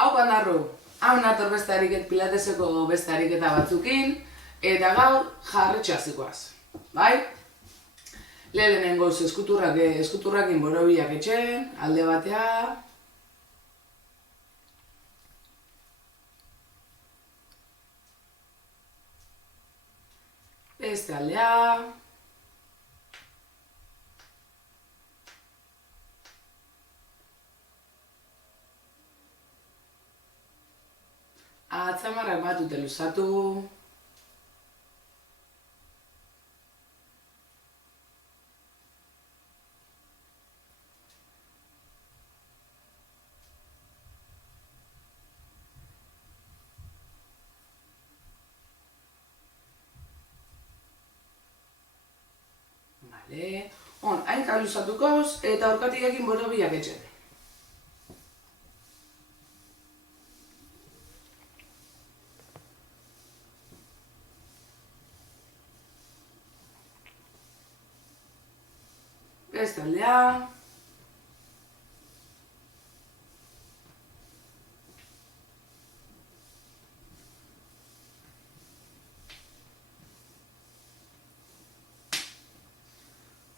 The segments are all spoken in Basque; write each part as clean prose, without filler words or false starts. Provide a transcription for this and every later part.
Hau pandarru, hau nator pilateseko beste ariketa batzukin, eta gaur jarretxe hasikoaz. Bai? Lehenengoz eskuturrakin borobilak etxen, alde batea. Beste aldea. Atzamarrak bat dute luzatu. Vale. Hainka luzatukoz eta horkatikakin borobilak etxen. Beste aldea.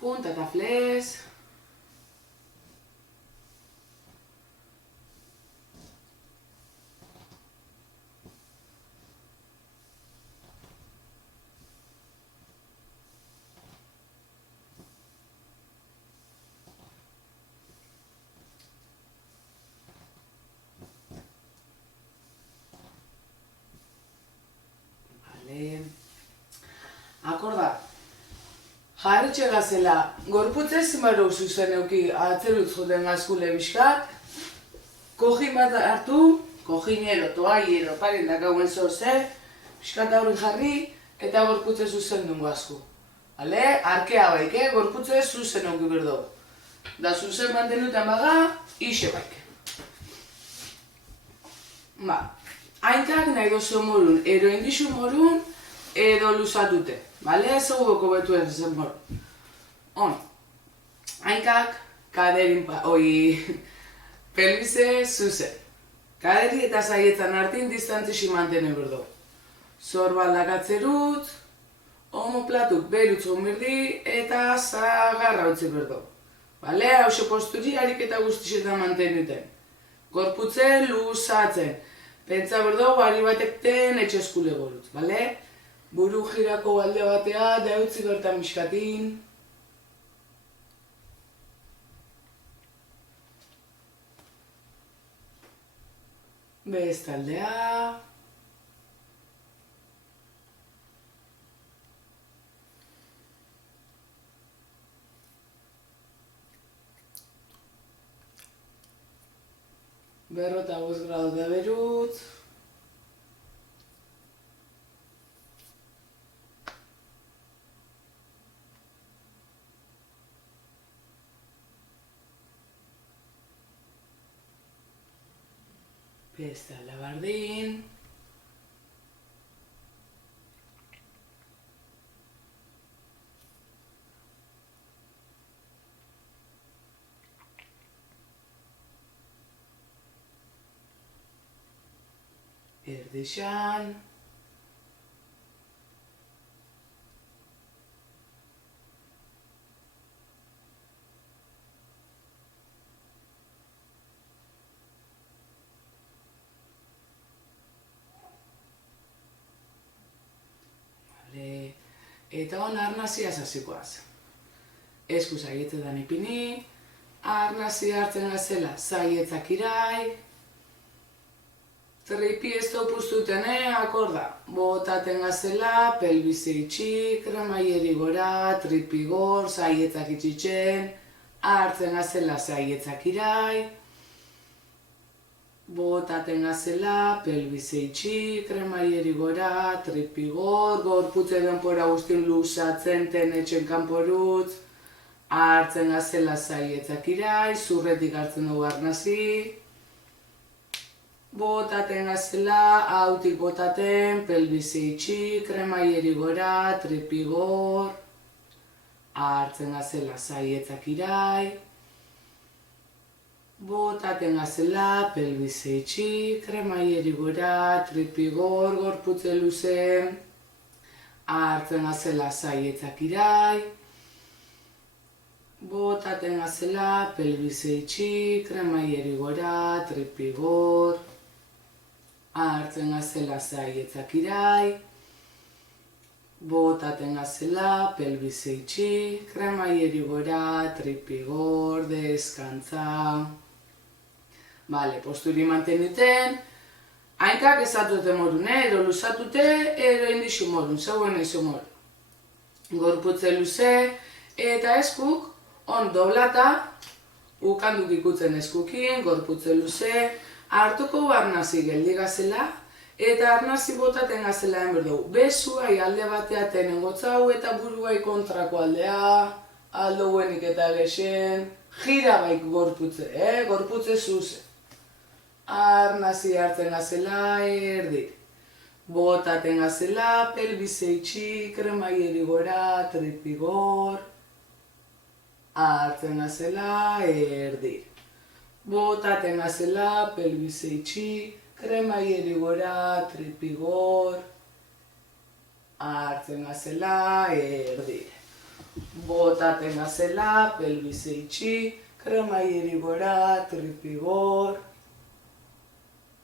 Punta eta fles. Akorda, jarretxe gazela, gorputzez zinbaro zuzen euki atzerut joten gazkule bizkat, kojin bat hartu, kojinero, toallero, paren dakauen zoze, bizkat aurri jarri eta gorputzez zuzen dungo asku. Bale? Arkea baik, gorputzez zuzen euki berdo. Da zuzen mantenutan baga, ixe baik. Ba, hainkak nahi dozu morun, ero indizu morun, edo luzatute. Bale? Seguroko betu ez zen mor. Hainkak, kaderin pelbize zuzen. Kaderi eta zaietzan hartin distantzisi mantenen berdo. Zor baldakatzerut, omoplatuk berutz gombirdi eta zagarra utzi berdo. Bale? Hauxe posturi ariketa guztixetan mantenuten. Gorputzen luzatzen. Pentsa berdo, bari batekten etxeskule gorut. Bale? Buru jirako alde batea, da utzi bertan miskatin. Beste aldea. Berrota 5 gradu da berutz. Beste alda bardin. Erdixan. Eta arnaziaz hasikoaz. Esku zaietetan ipini, arnazia hartzen gazela zaietzak irai, tripi ez topuztuten, akorda. Botaten gazela, pelbize itxi, kremaieri gora, tripi gor, zaietzak itxitzen, hartzen gazela zaietzak irai, botaten gazela, pelbize itxi, kremaieri gora, tripi gor, gorputze denpora guztin luzatzen tenetxen kanporutz, hartzen gazela zaietzak irai, zurretik hartzen dugu arnazi, botaten gazela, hautik botaten, pelbize itxi, kremaieri gora, tripi gor, hartzen gazela zaietzak irai, Botaten gazela, pelbize itxi, kremaieri gora, tripigor, gorputze luze, hartzen gazela zaietzak irai, botaten gazela, pelbize itxi, kremaieri gora, tripigor, hartzen gazela zaietzak irai, botaten gazela, pelbize itxi, kremaieri gora, tripigor, deskantza. Bale, posturi manteniten, hainkak ezatute morun, ero luzatute, ero indixu morun, zegoen eizu morun. Gorputze luze, eta eskuk, on doblata, ukanduk ikutzen eskukin, gorputze luze, hartuko arnazi geldi gazela, eta arnazi botaten gazela enberdu. Besuai alde bateaten engotzau eta buruai kontrako aldea, aldouenik eta gexen, gira baik gorputze, gorputze zuze. Arnazi hartzen gazela erdi. Botaten gazela, pelbize itxi, kremaieri gora, tripigor. Hartzen gazela erdi. Botaten gazela, pelbize itxi, kremaieri gora, tripigor. Hartzen gazela erdi. Botaten gazela, pelbize itxi, kremaieri gora, tripigor.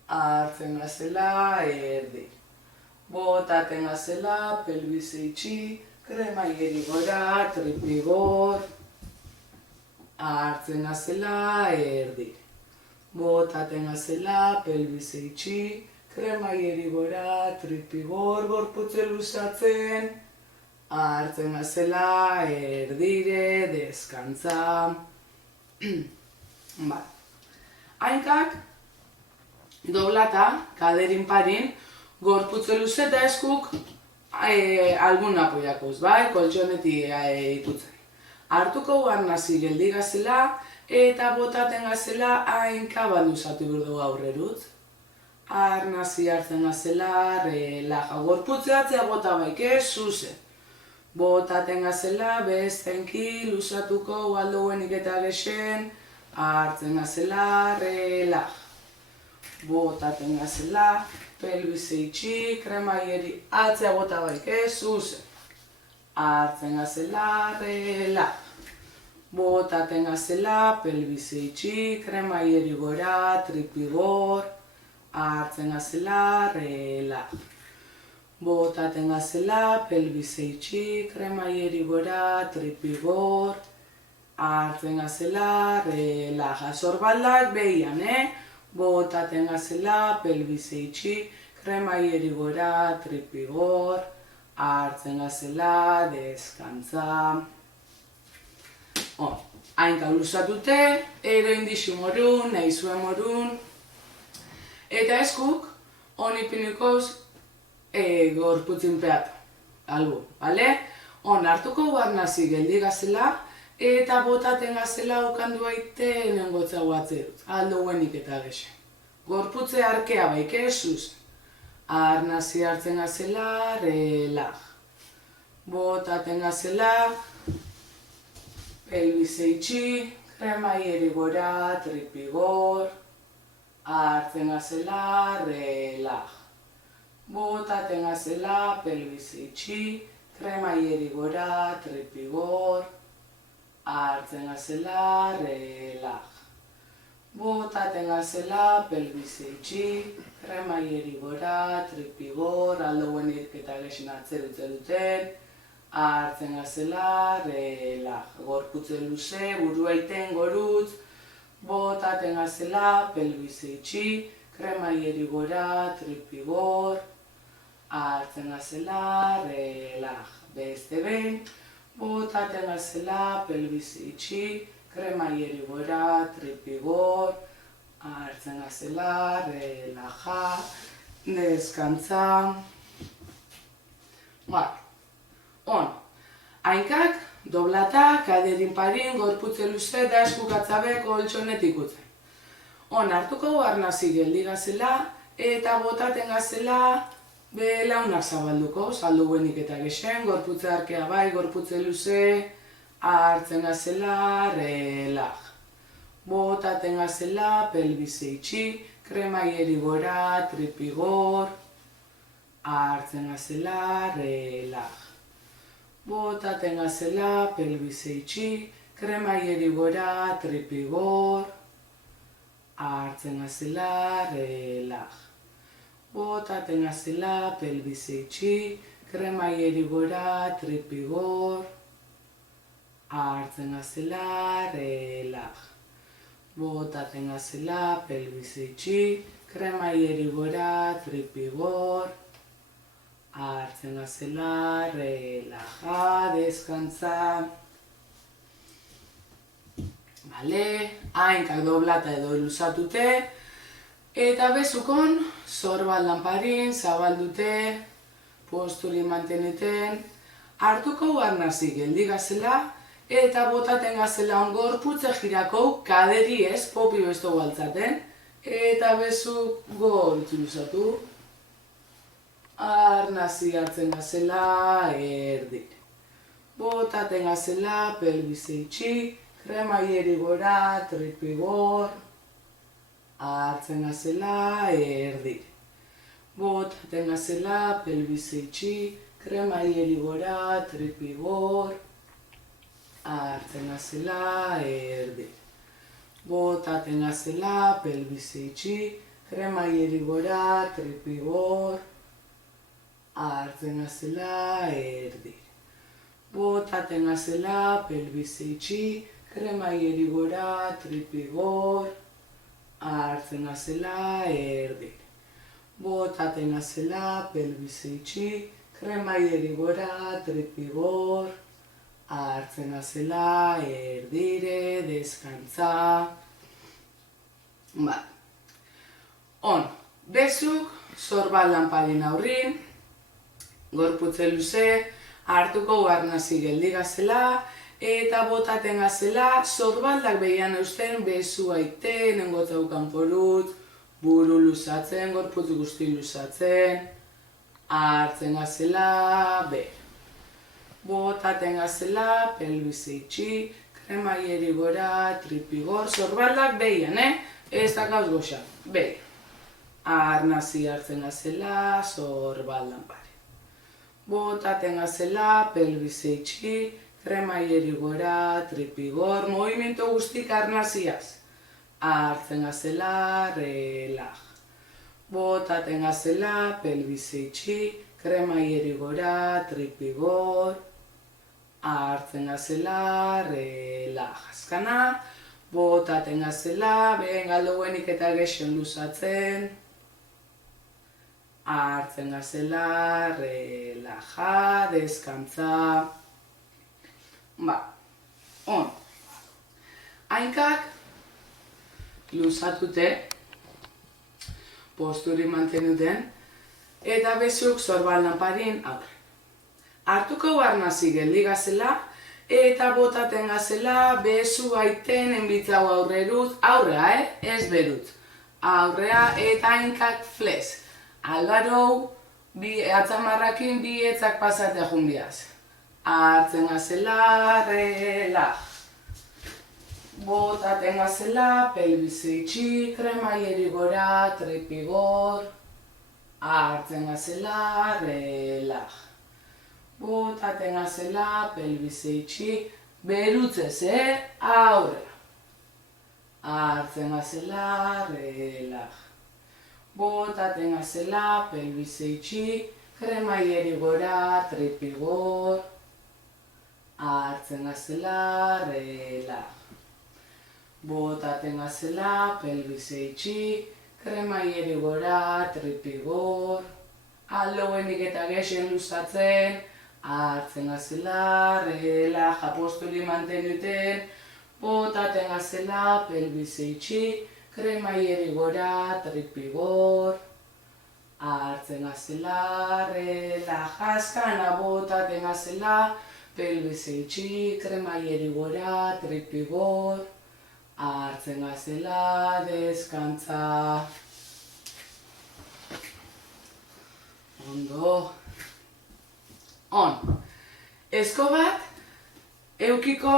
Hartzen gazela erdi. Botaten gazela, pelbize itxi, kremaieri gora, tripigor. Hartzen gazela erdi. Botaten gazela, pelbize itxi, kremaieri gora, tripigor, gorputze luzatzen. Hartzen gazela erdire, deskantza. Hainkak, doblata, kaderin parin, gorputze luze eta eskuk algun apoiakuz, bai, koltxoneti ikutzen. Hartuko arnazi geldi gazela eta botaten gazela hainka baluzatu berdu aurrerut. Arnazi hartzen gazela, relaja, gorputze atzea bota baike, zuze. Botaten gazela, bestenki, luzatuko aldoenik eta gexen, hartzen gazela, relaja. Botaten gazela, pelbize itxi, kremaieri atzea bota baike, zuze. Hartzen gazela, relaja. Botaten gazela, pelbize itxi, kremaieri gora, tripigor. Hartzen gazela, relaja. Botaten gazela, pelbize itxi, kremaieri gora, tripigor. Hartzen gazela, relaja. Zorbaldak behian, Botaten gazela, pelbize itxi, kremaieri gora, tripigor. Hartzen gazela, deskantza. Hainka luzatute, ero indixu morun, neizue morun. Eta eskuk, onipinikoz, gorputzin peatu. Albu, bale? Hartuko arnazi geldi gazela, eta botaten gazela ukandu aite nengotza guatzerut. Aldoenik eta gexen. Gorputze arkea baike zuz. Arnazi hartzen gazela, relaja. Botaten gazela, pelbize itxi, kremaieri gora, tripigor. Hartzen gazela, relaja. Botaten gazela, pelbize itxi, kremaieri gora, tripigor. Hartzen gazela, relaja. Botaten gazela, pelbize itxi, kremaieri gora, tripigor, aldoenik eta gexen atzerutze duten. Hartzen gazela, relaja. Gorputze luze, burua iten gorutz. Botaten gazela, pelbize itxi, kremaieri gora, tripigor. Hartzen gazela, relaja. Beste behin. Botaten gazela, pelbize itxi, kremaieri gora, tripigor. Hartzen gazela, relaja. Deskantza. Hainkak, doblata, kaderin parin, gorputze luze eta eskukatzabe koltxonetik utzen. Hartuko arnazi geldi gazela eta botaten gazela belaunak zabalduko, salduenik eta gexen, gorputze arkea bai, gorputze luze, hartzen gazela, relaja. botaten gazela, pelbise itxi, krema igeri gora, tripigor, hartzen gazela, relaj. Botaten gazela, pelbise itxi, krema igeri gora, tripigor, hartzen gazela, relaj. Botaten gazela, pelbise itxi, krema igeri gora, tripigor, hartzen gazela, relaj. Botaten gazela, pelbise itxi, krema igeri gora, tripigor, hartzen gazela, relaja, deskantza. Bale, hainkak doblata edo luzatute, eta bezukon, zorbat lanparin, zabaldute, posturi mantenuten, hartuko arnazi geldi gazela, eta botaten gazela gorputze jirako, kaderi ez, popi besto baltzaten, eta bezuk gortzu luzatu, arnazi hartzen gazela, erdik. Botaten gazela, pelbise itxi, krema igeri gora, tripigor, hartzen gazela, erdik. Botaten gazela, pelbise itxi, krema igeri gora, tripigor, hartzen gazela, erdik. Botaten gazela, pelbise itxi, krema igeri gora, tripigor, hartzen gazela, erdik. Botaten gazela, pelbise itxi, krema igeri gora, tripigor, hartzen gazela, erdik. Botaten gazela, pelbise itxi, krema igeri gora, tripigor, hartzen gazela, erdire, deskantza. Bezuk, zorbat lanparin aurrin, gorputze luze, hartuko arnazi geldi gazela, eta botaten gazela, zorbaldak behian eusten, bezu aite, nengotzau kanporut, buru luzatzen, gorputz guzti luzatzen, hartzen gazela, ber. Botaten gazela, pelbise itxi, krema igeri gora, tripigor, zorbaldak behian, ez dakauz goxa, ber. Arnazi hartzen gazela, zorbaldan pare. Botaten gazela, pelbise itxi, krema igeri gora, tripigor, movimento guztik arnaziaz. Hartzen gazela, relaj. Botaten gazela, pelbise itxi, krema igeri gora, tripigor, hartzen gazela, relaj. Azkana, botaten gazela, behen galdoenik eta gexen luzatzen, hartzen gazela, relaja, deskantza. Hainkak luzatute, posturi mantenuten, eta bezuk zorbat lanparin aurre. Hartuko arnazi geldi gazela, eta botaten gazela, bezu aiten enbitzau aurreruz, aurrea, ez berut. Aurrea eta hainkak flez. Albarou, atzamarrakin bi etzak pasatea junbiaz. Hartzen gazela, relaj. Botaten gazela, pelbise itxi, krema igeri gora, tripigor, hartzen gazela, relaj. Botaten gazela, pelbise itxi, berutzez, aurrera. Hartzen gazela, relaj. Botaten gazela, pelbise itxi, krema igeri gora, tripigor, hartzen gazela, relaj. Botaten gazela, pelbise itxi, krema igeri gora, tripigor, aldoenik eta gexen luzatzen, hartzen gazela, relaj, apostoli mantenuten, botaten gazela, pelbise itxi, krema igeri gora, tripigor, hartzen gazela, relaj, azkana botaten gazela, pelbise itxi, krema igeri gora, tripigor, hartzen gazela, deskantza. Ondo. Esko bat, eukiko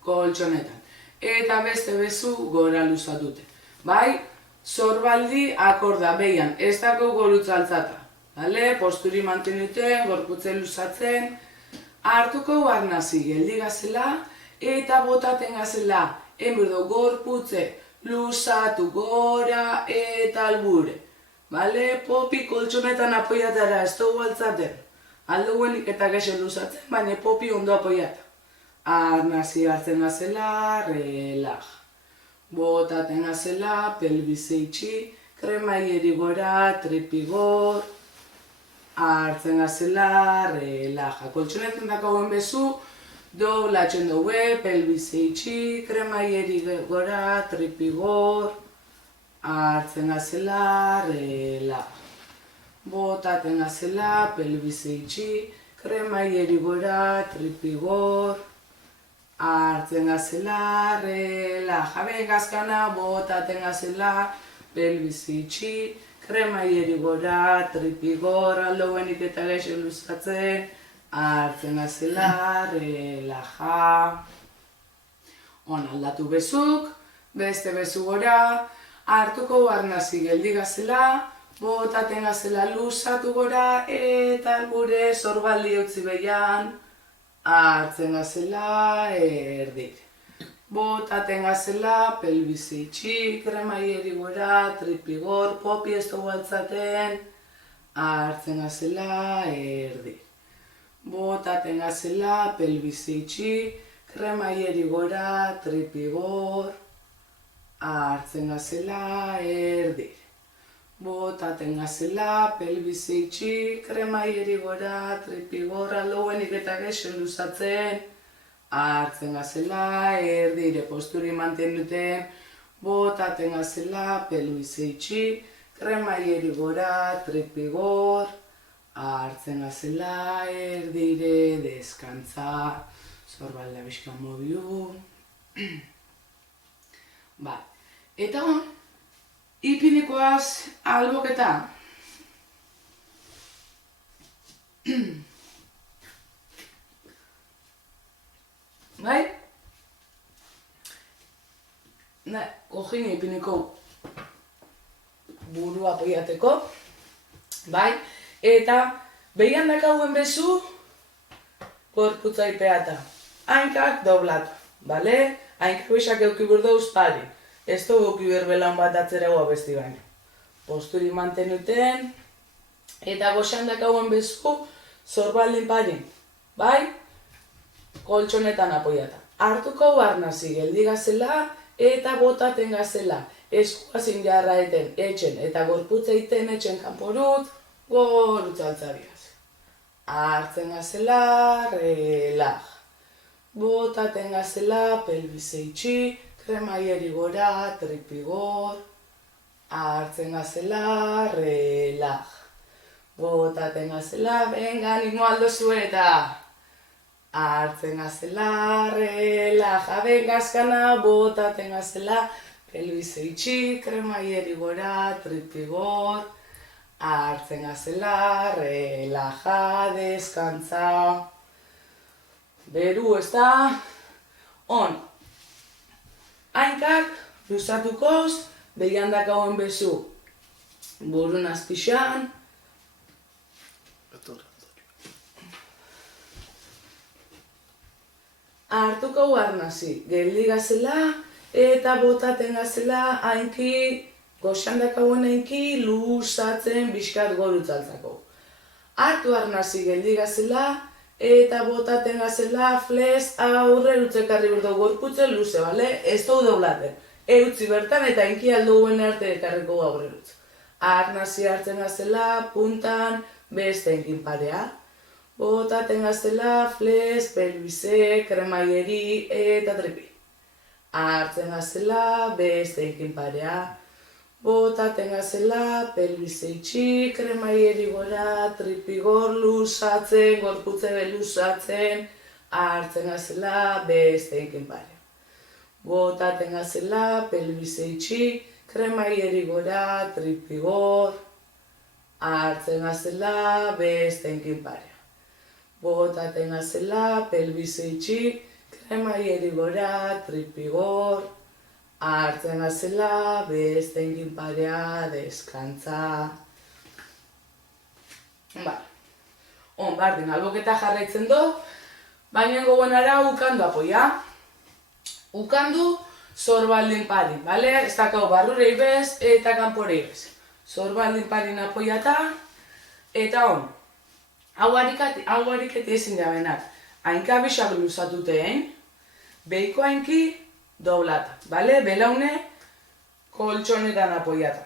koltsonetan. eta beste bezu gora luzatute. Bai, sorbaldi akorda, behian, ez dako gorutza altzata. Bale, posturi mantenuten, gorputzen luzatzen, hartuko arnazi geldi gazela, eta botaten gazela, enberdo gorputze luzatu gora eta albure. Bale, popi koltsonetan apoiatara, ez dugu altzaten. Aldo guenik eta gexen luzatzen, baina popi ondo apoiata. Arnazi hartzen gazela, relaja. Botaten gazela, pelbize itxi, kremaieri gora, tripigor. Hartzen gazela, relaja. Koltsonetan dakauen bezu, doblatzen daue, pelbize itxi, kremaieri gora, tripigor. Hartzen gazela, relaja. Botaten gazela, pelbize itxi, kremaieri gora, tripigor. Hartzen gazela, relaja. Ben gazkana, botaten gazela, pelbize itxi, kremaieri gora, tripigor, aldo benik eta gexen luzatzen. Hartzen gazela, relaja. Aldatu bezuk, beste bezu gora, hartuko arnazi geldi gazela, botaten gazela luzatu gora, eta gure sorbaldi utzi behian, hartzen gazela, erdik. Botaten gazela, pelbize itxi, kremaieri gora, tripigor, popi ez dugu altzaten, hartzen gazela, erdik. Botaten gazela, pelbize itxi, kremaieri gora, tripigor, hartzen gazela, erdik. Botaten gazela, pelbize itxi, kremaieri gora, tripigor, aldo benik eta gexen luzatzen, hartzen gazela, erdire posturi mantenuten, botaten gazela, pelbize itxi, kremaieri gora, tripigor, hartzen gazela, erdire, deskantza, sorbalda bizkan mobiu. Eta ipinikoaz alboketa. Bai? Kojin ipiniko burua apoiateko. Bai? Eta behian dakauen bezu, gorputza ipeata. Hainkak doblatu, bale? Hainkak bisak euki burdouz pari. Ez dugu euki berbelan bat atzeragoa besti baina. Posturi mantenuten, eta goxan dakauen bezu, zorbaldin pari. Bai? Koltsonetan apoiata. Hartuko arnazi geldi gazela, eta botaten gazela. Eskuazin jarra eten etxen, eta gorputza iten etxen kanporut, gorutza altzabiaz. Hartzen gazela, relaja. Botaten gazela, pelbize itxi, kremaieri gora, tripigor. Hartzen gazela, relaja. Botaten gazela, venga, nimo aldo zueta. Hartzen gazela, relaja. Venga, azkana, botaten gazela, pelbize itxi, kremaieri gora, tripigor. Hartzen gazela, relaja, deskantza. Beru, ez da? Hainkak, luzatukoz, behian dakauen bezu. Burun azpixan. Hartuko arnazi, geldi gazela, eta botaten gazela, hainki, goxan dakauen hainki, luzatzen bizkat gorutzaltzako. Hartu arnazi geldi gazela, eta botaten gazela, flez, aurre lutzekarri berdo gorputzen luze, bale? Ez dugu doblaten. Eutzi bertan eta hainki alduguen arte ekarriko aurre lutz. Arnazi hartzen gazela, puntan, beste hainkin parea. Botaten gazela, flez, pelbize, kremaieri eta tripi. Hartzen gazela, beste hainkin parea. Botaten gazela, pelbize itxi, kremaieri gora, tripigor luzatzen, gorputze beluzatzen, hartzen gazela, beste hainkin parea. Botaten gazela, pelbize itxi, kremaieri gora, tripigor, hartzen gazela, beste hainkin parea. Botaten gazela, pelbize itxi, kremaieri gora, tripigor, hartzen gazela, beste ingin parea, deskantza. Bardin, alboketa jarraitzen do, baina gogoenara ukandu apoia. Ukandu, zorbaldin pari, bale? Ez dakau barrurei bez eta kanporei bez. Zorbaldin parin apoiata, eta hau hariketi ezin jabenak. Hainka bisak luzatuteen, behiko hainki doblata, bale? Belaune koltsonetan apoiata.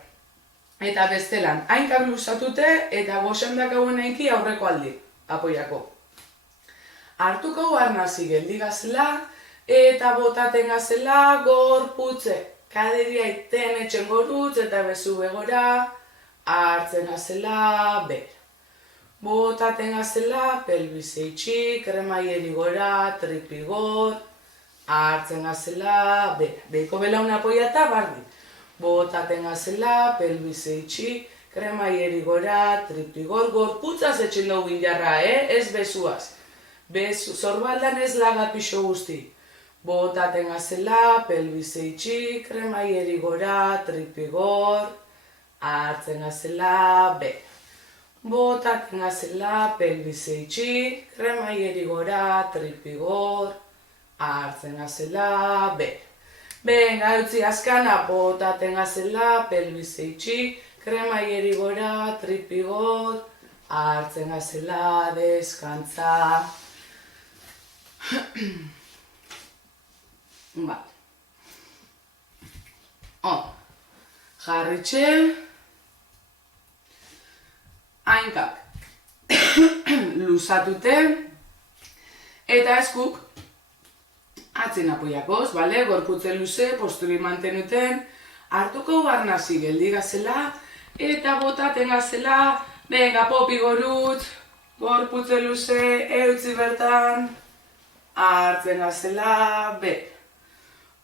Eta bestelan, hainka luzatute eta goxandak hauen hainki aurreko aldi apoiako. Hartuko arnazi geldi gazela eta botaten gazela gorputze. Kaderia iten etxen gorutz eta bezu begora hartzen gazela bera. Botaten gazela pelbize itxi, kremaieri gora, tripigor, hartzen gazela bera. Behiko belauna apoiata bardi. Botaten gazela pelbize itxi, kremaieri gora, tripigor, gorputzaz etxen dugu injarra, ez bezuaz. Zorbaldan ez laga pixo guzti. Botaten gazela, pelbize itxi, kremaieri gora, tripigor, hartzen gazela bera. Botaten gazela, pelbize itxi, kremaieri gora, tripigor, hartzen gazela bera. Benga, utzi azkana, botaten gazela, pelbize itxi, kremaieri gora, tripigor, hartzen gazela, deskantza. Jarritxe, hainkak luzatute, eta eskuk atzin apoiakoz, bale? Gorputze luze, posturi mantenuten, hartuko barnazi geldi gazela, eta botaten gazela, benga popi gorutz, gorputze luze, eutzi bertan, hartzen gazela, bera.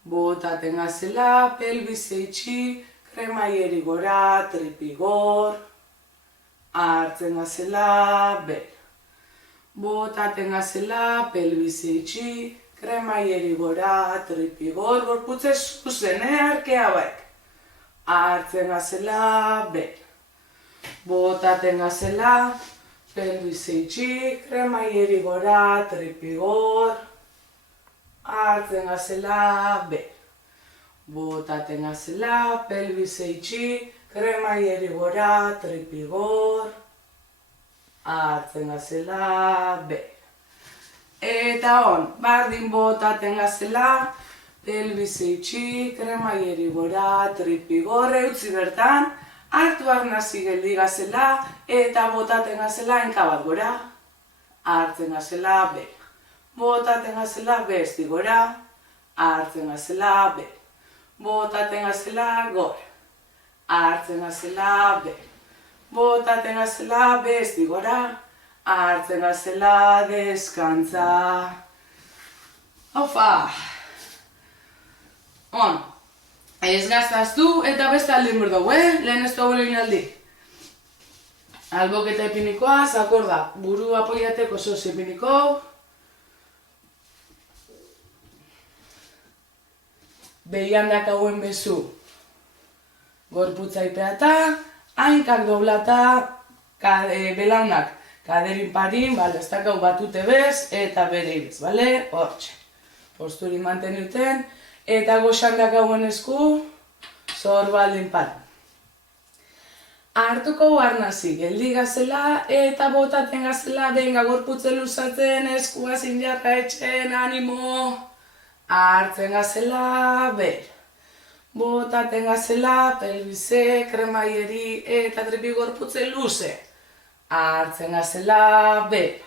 Botaten gazela, pelbize itxi, kremaieri gora, tripigor, hartzen gazela, bera. Botaten gazela, pelbize itxi, kremaieri gora, tripigor, gorputze zuzen, arkea baik. Hartzen gazela, bera. Botaten gazela, pelbize itxi, kremaieri gora, tripigor, hartzen gazela bera. Botaten gazela, pelbize itxi, kremaieri gora, tripigor, hartzen gazela bera. Eta bardin botaten gazela, pelbize itxi, kremaieri gora, tripigor, eutzi bertan, hartu arnazi geldi gazela, eta botaten gazela hainka bat gora, hartzen gazela bera. Botaten gazela besti gora, hartzen gazela bera. Botaten gazela gora, hartzen gazela bera. Botaten gazela besti gora, hartzen gazela deskantza. Ofa! Ez gaztaztu eta beste aldin berdugu, lehen ez dugu lehen aldi. Alboketa epinikoa, zakor da, buru apoiateko zoz epiniko. Behiandak hauen bezu. Gorputza ipeata, hainkak doblata, belaunak kaderin parin, ez dakau batute bez, eta bere ibez, bale? Hortxe. Posturi mantenuten, eta goxandak hauen esku, zorbaldin parin. Hartuko arnazi geldi gazela eta botaten gazela, benga gorputze luzatzen, eskua zinjarra etxen, animo. Hartzen gazela, bera. Botaten gazela, pelbize, kremaieri eta tripi gorputze luze. Hartzen gazela, bera.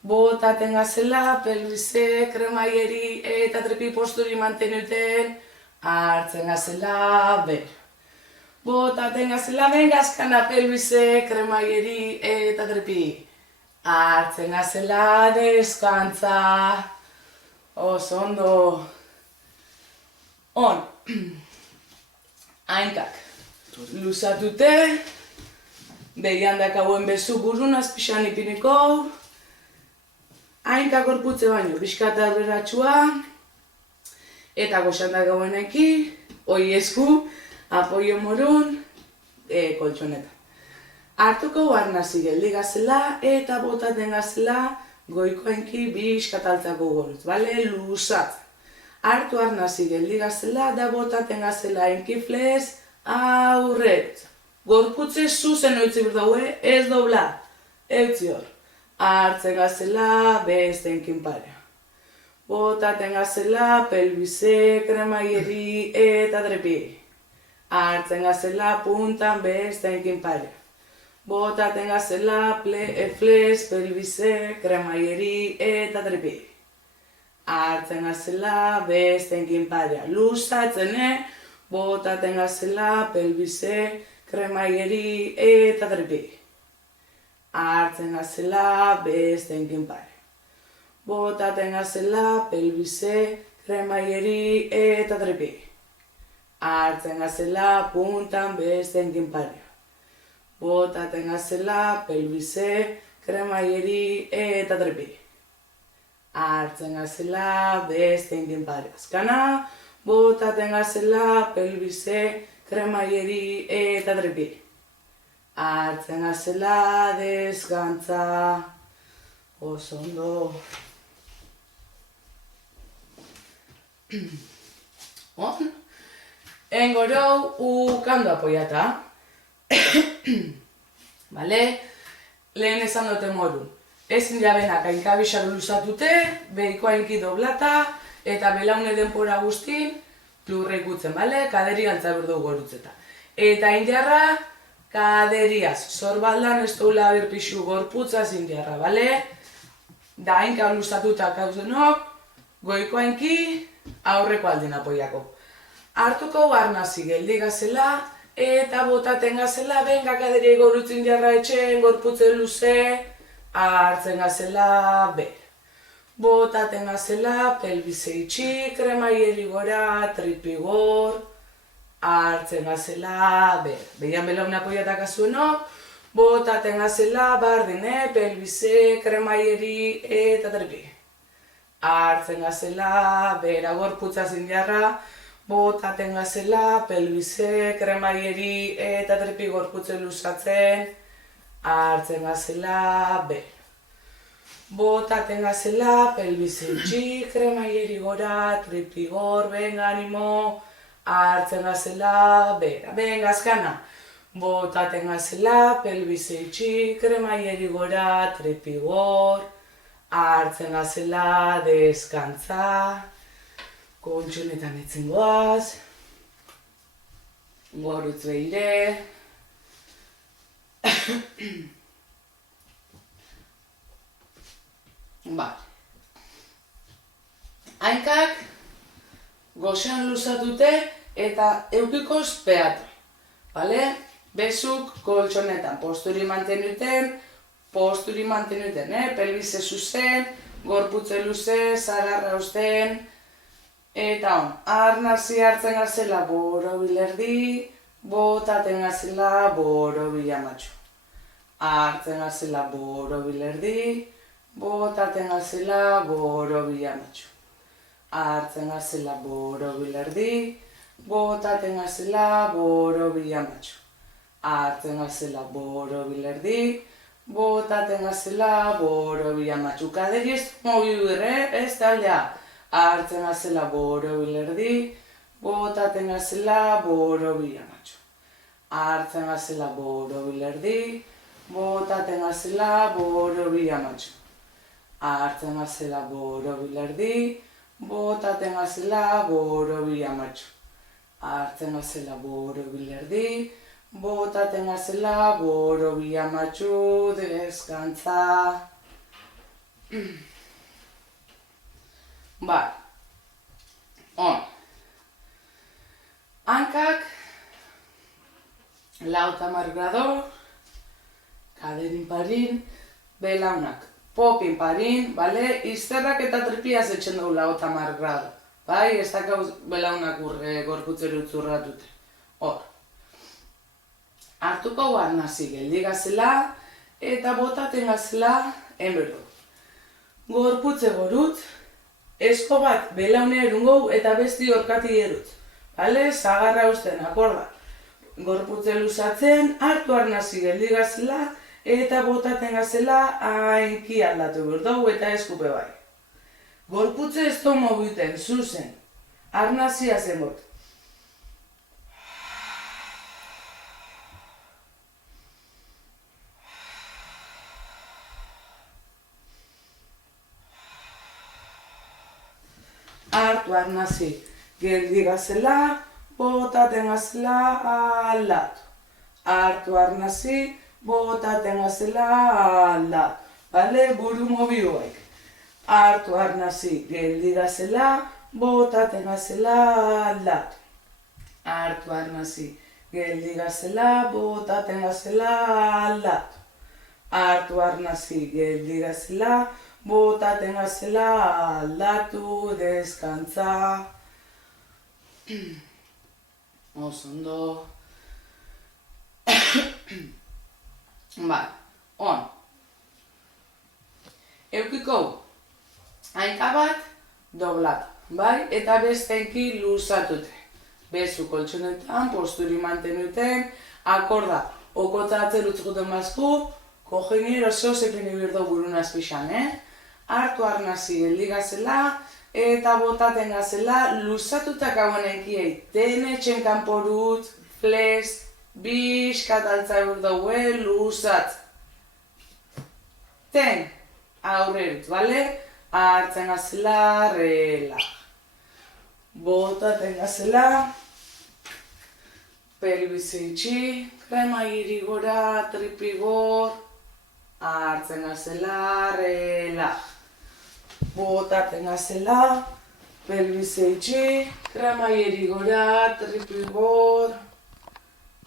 Botaten gazela, pelbize, kremaieri eta tripi posturi mantenuten. Hartzen gazela, bera. Botaten gazela, benga azkana, pelbize, kremaieri eta tripi. Hartzen gazela, deskantza. Oso ondo. Hainkak luzatute, behiandak hauen bezu burun azpixan ipiniko, Hainka gorputze baino, bizkat arberatsua, eta goxandak gaueneki, hoi esku, apoio morun, koltsoneta. Hartuko arnasi geldi gazela eta botaten gazela goikoenki bizkat altzako goruz, bale? Lusat. Hartu arnasi geldi gazela da botaten gazela enkiflez aurret. Gorputze zuzen oitzi berdaue, ez dobla, eutzi hor. Hartzen gazela bestenkin parea. Botaten gazela pelbize, kremaieri eta drepi. Hartzen gazela puntan bestenkin parea. Botaten gazela fles, pelbize, kremaieri eta drepi. Hartzen gazela bestenkin parea. Luzatzen, botaten gazela pelbize, kremaieri eta drepi. Hartzen gazela bestenkin pare. Botaten gazela pelbize, kremaieri eta drepi. Hartzen gazela puntan bestenkin pare. Botaten gazela pelbize, kremaieri eta drepi. Hartzen gazela bestenkin pare. Azkana, botaten gazela pelbize, kremaieri eta drepi. Hartzen gazela deskantza. Oso ondo. On. Engorou ukando apoiata. Bale? Lehen esan dute moru. Ezin jabenak ainkabixak luzatute, behiko ainki doblata, eta belaune denpora guztin, plurre ikutzen, bale? Kaderi altza berdu gorutzeta. Eta indiarra, kaderiaz. Zorbaldan ez doula berpixu gorputzaz indiarra, bale? Da ainka luzatuta kauzenok, goiko ainki, aurreko aldin apoiako. Hartuko arnasi geldi gazela, eta botaten gazela, benga kaderi gorutzin jarra etxen, gorputze luze, hartzen gazela, ber. Botaten gazela, pelbize itxi, kremaieri gora, tripigor, hartzen gazela, ber. Behian belaune apoiatak azuenok, botaten gazela, bardin, pelbize, kremaieri eta tripi. Hartzen gazela, bera gorputza zindiarra, botaten gazela, pelbize, kremaieri eta tripi gorputze luzatzen, hartzen gazela, ber. Botaten gazela, pelbize itxi, kremaieri gora, tripi gor, benga animo, hartzen gazela, bera. Benga azkana. Botaten gazela, pelbize itxi, kremaieri gora, tripi gor, hartzen gazela, deskantza. Kontxonetan etzen goaz, gorutz behire. Hainkak goxan luzatute eta eukikoz peatu. Bale? Bezuk koltsonetan posturi mantenuten, pelbize zuzen, gorputze luze, zagarra usten. Eta on, arnasi hartzen gazela borobil erdi, botaten gazela borobil amatxo. Hartzen gazela borobil erdi, botaten gazela borobil amatxo. Hartzen gazela borobil erdi, botaten gazela borobil amatxo. Hartzen gazela borobil erdi, botaten gazela borobil amatxo. Kaderi ez mogidu ez taldea. Hartzen gazela borobil erdi, botaten gazela borobil amatxo. Hartzen gazela borobil erdi, botaten gazela borobil amatxo. Hartzen gazela borobil erdi, botaten gazela borobil amatxo. Hartzen gazela borobil erdi, botaten gazela borobil amatxo, deskantza. On. Hankak, lautamar grado, kaderin parin, belaunak popin parin, bale? Izterrak eta tripiaz etxen dugu lautamar grado. Bai, ez dakau belaunak gorputzeru utzurratute. Hor. Hartuko arnasi geldi gazela eta botaten gazela enberdu. Gorputze gorut, esko bat belaunea erungou eta besti horkati erut. Bale, zagarra usten, akorda. Gorputze luzatzen, hartu arnazi geldigazela eta botaten gazela hainki aldatu berdau eta eskupe bai. Gorputze ez du mobiten, zuzen, arnazia zenbot. Hartu arnazi geldigazela, botaten gazela aldatu. Hartu arnazi, botaten gazela aldatu. Bale, buru mobioek. Hartu arnazi geldigazela, botaten gazela aldatu. Hartu arnazi geldigazela, botaten gazela aldatu. Hartu arnazi geldigazela, botaten gazela aldatu, deskantza. Osondo. Bai, on. Eukiko, hainka bat doblatu, bai? Eta bestenki luzatute. Bezu koltsonetan, posturi mantenuten, akorda, okotzatzen utzukuten bazku, kogenier oso sepini birdo burun azpixan, Hartu arnazi geldigazela eta botaten gazela luzatutak hauen enkiei. Tenetxen kanporut, fles, bizkat altza daue luzat. Ten, aurrerut, bale? Hartzen gazela, relaj. Botaten gazela, pelbize itxi, krema irigora, tripigor, hartzen gazela, relaj. Botaten gazela, pelbize itxi, krema irigora, tripigor,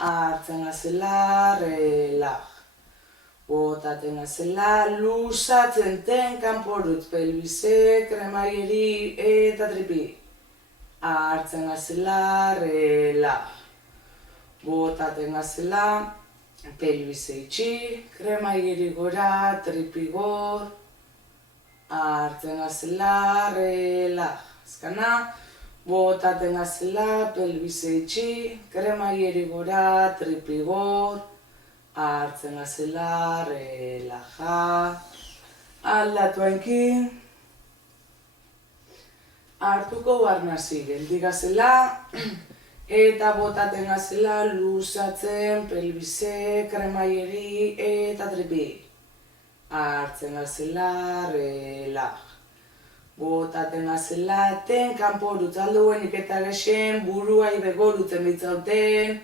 hartzen gazela, relaj. Botaten gazela, luzatzen ten kanporut, pelbize, kremaieri eta tripi. Hartzen gazela, relaj. Botaten gazela, pelbize itxi, kremaieri gora, tripigor. Hartzen gazela, relaj. Azkana, botaten gazela, pelbize itxi, kremaieri gora, tripigor. Hartzen gazela, relaja, aldatu hainkin. Hartuko arnazi geldigazela eta botaten gazela luzatzen pelbize, kremaieri eta tripi. Hartzen gazela, relaja. Botaten gazela ten kanporut alduenik eta gexen burua ibegorutzen bitzauten.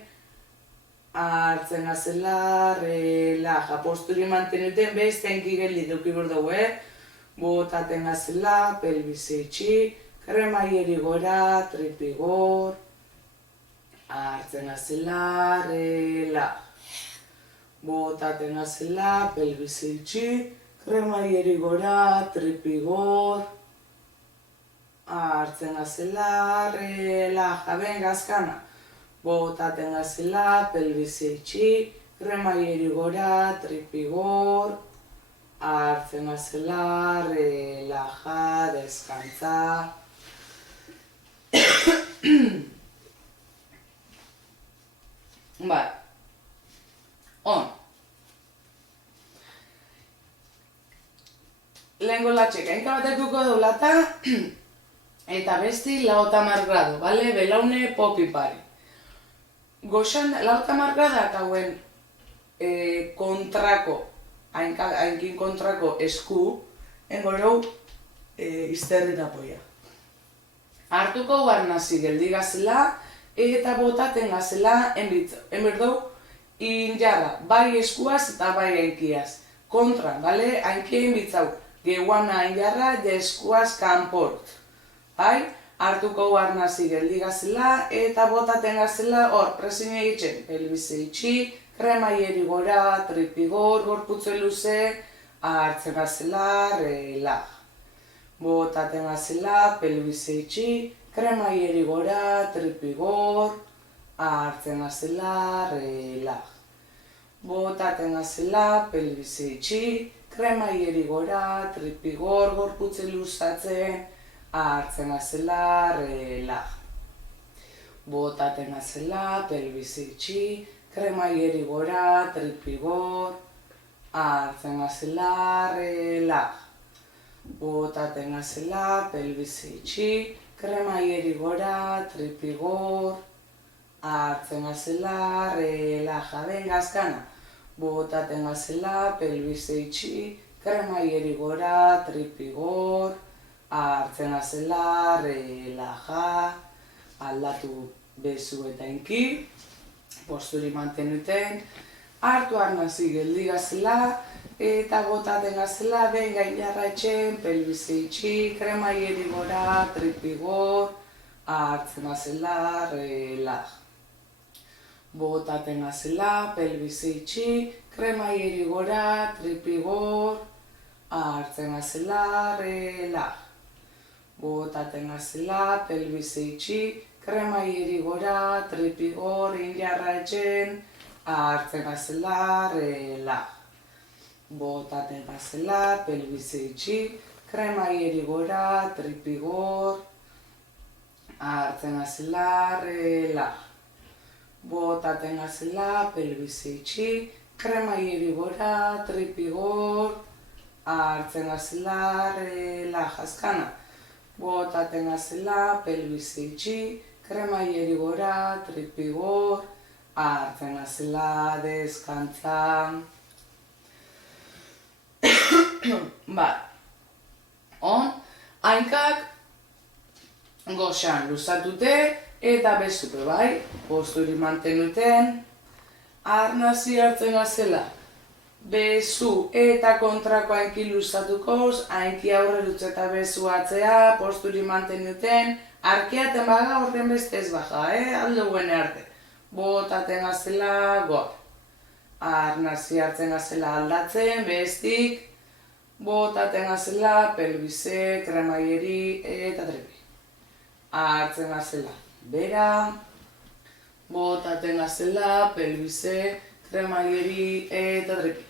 Hartzen gazela, relaja, posturi mantenuten bestenki geldi duki berdau, Botaten gazela, pelbize itxi, kremaieri gora, tripigor. Hartzen gazela, relaja. Botaten gazela, pelbize itxi, kremaieri gora, tripigor. Hartzen gazela, relaja, venga, azkana. Botaten gazela, pelbize itxi, kremaieri gora, tripigor. Hartzen gazela, relaja, deskantza. Bai, on. Lehenko latxek, hainka batekuko doblata, eta besti 50 gradu, bale? Belaune popipari. Goxan, 50 gradak hauen kontrako, hainkin kontrako esku, engoreu izterrita poia. Hartuko arnazi geldigazela eta botaten gazela enberdau injarra, bai eskuaz eta bai hainkiaz. Kontra, bale? Hainkien bitzau, gehuana injarra ja eskuaz kanport. Bai? Hartuko arnazi geldigazela eta botaten gazela hor, presin egiten, pelbize itxi, kremaieri gora, tripigor, gorputze luze, hartzen gazela, relaj. Botaten gazela, pelbize itxi, kremaieri gora, tripigor, hartzen gazela, relaj. Botaten gazela, pelbize itxi, kremaieri gora, tripigor, gorputze luzatzen, hartzen azela, relaj. Botaten azela, pelbise itxi, kremaieri gora, tripigor, hartzen azela, relaj. Botaten azela, pelbise itxi, kremaieri gora, tripigor, hartzen azela, relaja, venga, azkana. Botaten azela, pelbise itxi, kremaieri gora, tripigor, hartzen azela, relaja, aldatu bezu eta inki, posturi mantenuten, hartu arnazi geldi gazela, eta botaten gazela, benga inarra etxen, pelbise itxi, kremaieri gora, tripigor, hartzen azela, relaja. Botaten azela, pelbise itxi, kremaieri gora, tripigor, hartzen azela, relaja. Botaten azela, pelbise itxi, kremaieri gora, tripigor, injarra etxen, hartzen azela, relaja. Botaten azela, pelbise itxi, kremaieri gora, tripigor, hartzen azela, relaja. Botaten azela, pelbise itxi, kremaieri gora, tripigor, hartzen azela, relaja, azkana. Botaten azela, pelbise itxi, kremaieri gora, tripigor, hartzen azela, deskantza. Hainkak goxan luzatute eta bezupe bai, posturi mantenuten, arnazi hartzen azela, bezu eta kontrako hainki luzatukoz, hainki aurrerutz eta bezu atzea, posturi mantenuten, arkeaten baga horren beste ez baja, alde guene arte. Botaten azela, gor. Arnazi hartzen azela aldatzen, bestik, botaten azela, pelbise, kremaieri eta tripi. Hartzen azela, bera, botaten azela, pelbise, kremaieri eta tripi.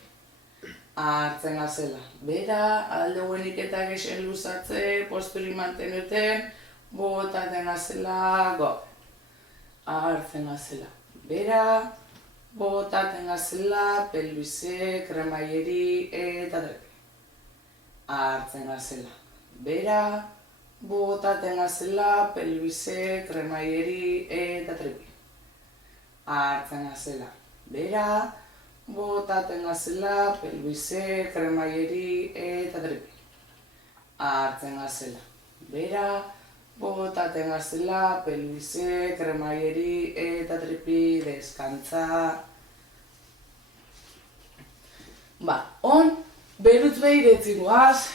Hartzen azela, bera, alde guenik eta gexen luzatze, posturi mantenuten, botaten azela, gor. Hartzen azela, bera, botaten azela, pelbise, kremaieri eta tripi. Hartzen azela, bera, botaten azela, pelbise, kremaieri eta tripi. Hartzen azela, bera, botaten azela, pelbise, kremaieri eta tripi. Hartzen azela, bera, botaten azela, pelbise, kremaieri eta tripi, deskantza. Berutz behiretzi guaz,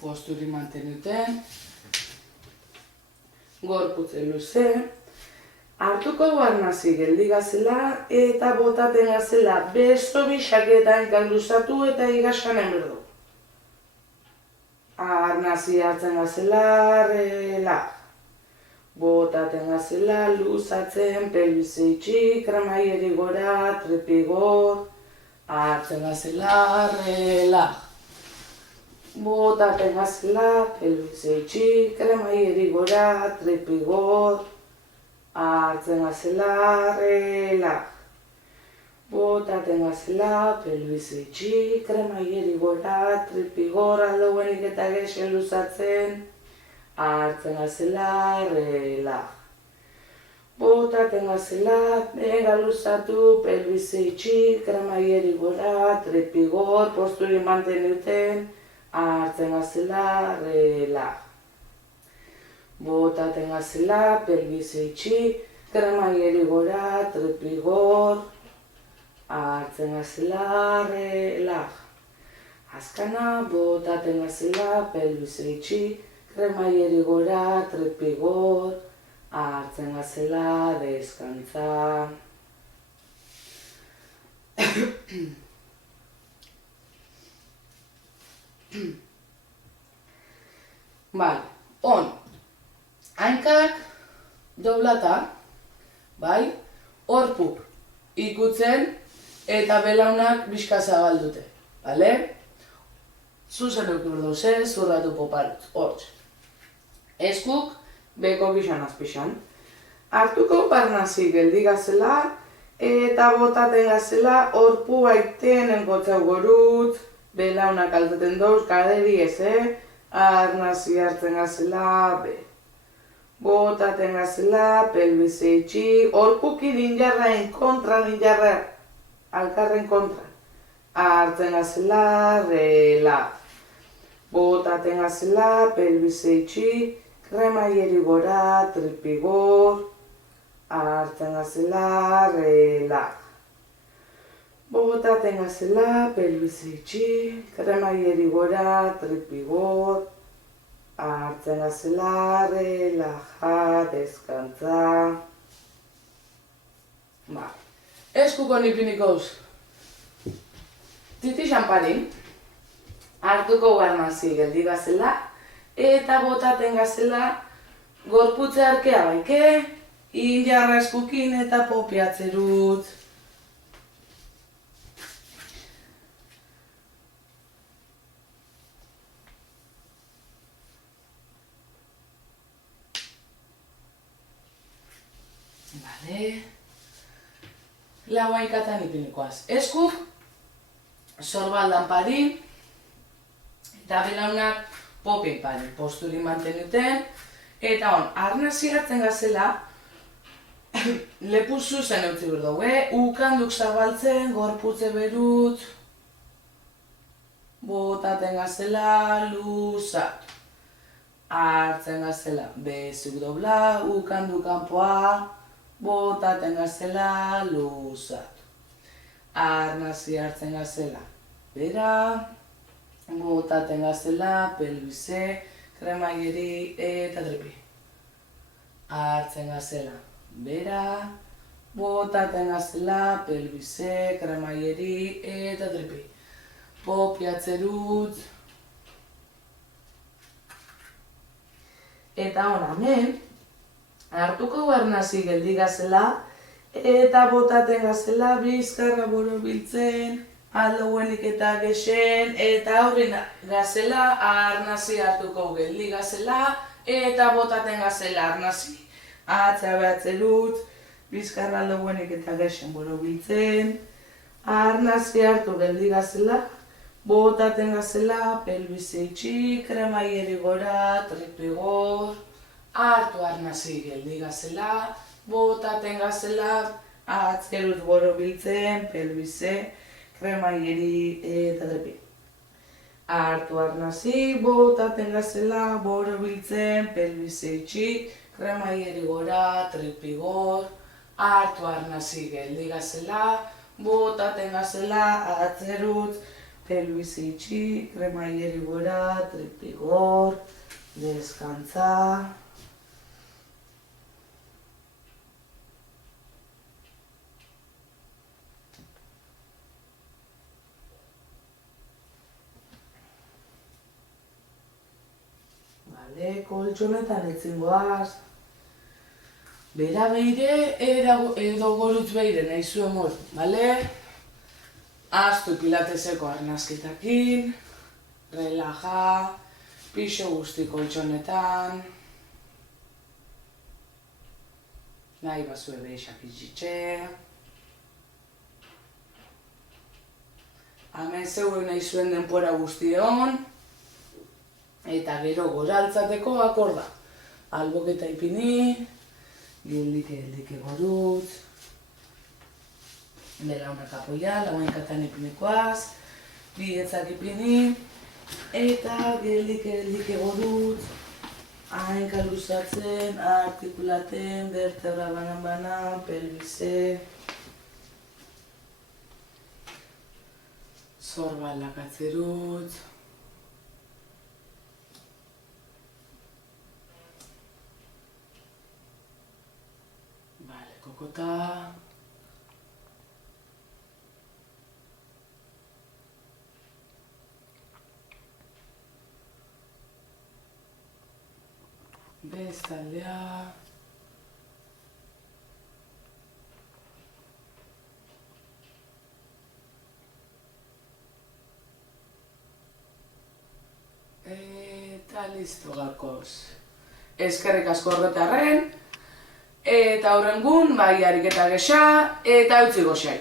posturi mantenuten, gorputze luze, hartuko arnazi geldi gazela eta botaten gazela besto bixaketan luzatu eta igasanen berdu. Arnazi hartzen gazela, relaja. Botaten gazela luzatzen, pelbise itxi, kremaieri gora, tripigor, hartzen gazela, relaja. Botaten gazela, pelbise itxi, kremaieri gora, tripigor, hartzen gazela, relaja. Botaten gazela, pelbise itxi, kremaieri gora, tripigor, aldo guenik eta gexen luzatzen, hartzen gazela, relaja. Botaten gazela, benga luzatu, pelbise itxi, kremaieri gora, tripigor, posturi mantenuten, hartzen gazela, relaja. Botaten gazela, pelbise itxi, kremaieri gora, tripigor, hartzen gazela, relaja. Azkana, botaten gazela, pelbise itxi, kremaieri gora, tripigor, hartzen gazela, deskantza. Hainkak doblata, bai, horpuk ikutzen eta belaunak bizka zabaldute, bale? Zuzen eukur doze, zurratu poparut, hortz. Eskuk, beko pixan azpixan. Hartuko barnazi geldi gazela, eta botaten gazela, horpu baiten enkotzau gorut, belaunak alteten dauz, kaderi ez, arnazi hartzen gazela, botaten gazela, pelbize itxi, horpuki ninjarraen kontra, alkarren kontra. Hartzen gazela, relak. Botaten gazela, pelbize itxi, kremaieri gora, tripigor. Hartzen gazela, relak. Botaten gazela, pelbize itxi, kremaieri gora, tripigor. Hartzen gazela, relaja, deskantza. Eskuko nipinikoz. Titi xamparin. Hartuko garnazi geldi gazela, eta botaten gazela, gorputze arkea baike, injarra eskukin eta popiatzerut. Bale. Laua ikatan ipinikoaz. Eskuk, sorbaldan parin, eta belaunak popin parin. Posturin mantenuten, eta arnazi hartzen gazela, lepu zuzen eutzi berdu, ukanduk zabaltzen, gorputze berut, botaten gazela, luzatu. Hartzen gazela, bezuk dobla, ukandu kanpoa, botaten gazela, luzatu. Arnazi hartzen gazela, bera, botaten gazela, pelbize, kremaieri eta tripi. Hartzen gazela, bera, botaten gazela, pelbize, kremaieri eta tripi. Popiatzerut. Eta hemen, hartuko barnazi geldi gazela, eta botaten gazela, bizkarra borobiltzen, aldoenik eta gexen, eta aurrin gazela, arnazi hartuko geldi gazela, eta botaten gazela arnazi. Atzea behatzerut, bizkarra aldoenik eta gexen borobiltzen, arnazi hartu geldi gazela, botaten gazela, pelbize itxi, kremaieri gora, tripigor, hartu arnazi geldi gazela, botaten gazela, atzerut borobiltzen, pelbize, kremaieri eta tripi. Hartu arnazi, botaten gazela, borobiltzen, pelbize itxi, kremaieri gora, tripigor, hartu arnazi geldi gazela, botaten gazela, atzerut, pelbize itxi, kremaieri gora, tripigor, deskantza. Bale, koltsonetan etzingoaz. Bera beire edo gorutz beire nahi zuen mor, bale? Aztu pilateseko arnazketakin, relaja, pixo guzti koltsonetan, nahi bazue behixak itxitxe. Hemen zeuen nahi zuen denpora guztion, eta gero goraltzateko akorda. Alboketa ipini, geldike gorutz, belaunak apoia, lauenkatan ipinikoaz, bietzak ipini, eta geldike gorutz, hainka luzatzen, artikulaten, vertebra banan, pelbize, zorbalak atzerutz, kokota, bestaldea, Eta listo gaurkoz. Eskerrik asko horretarren, eta horrengun, bai ariketa gesa, eta utzi goxai.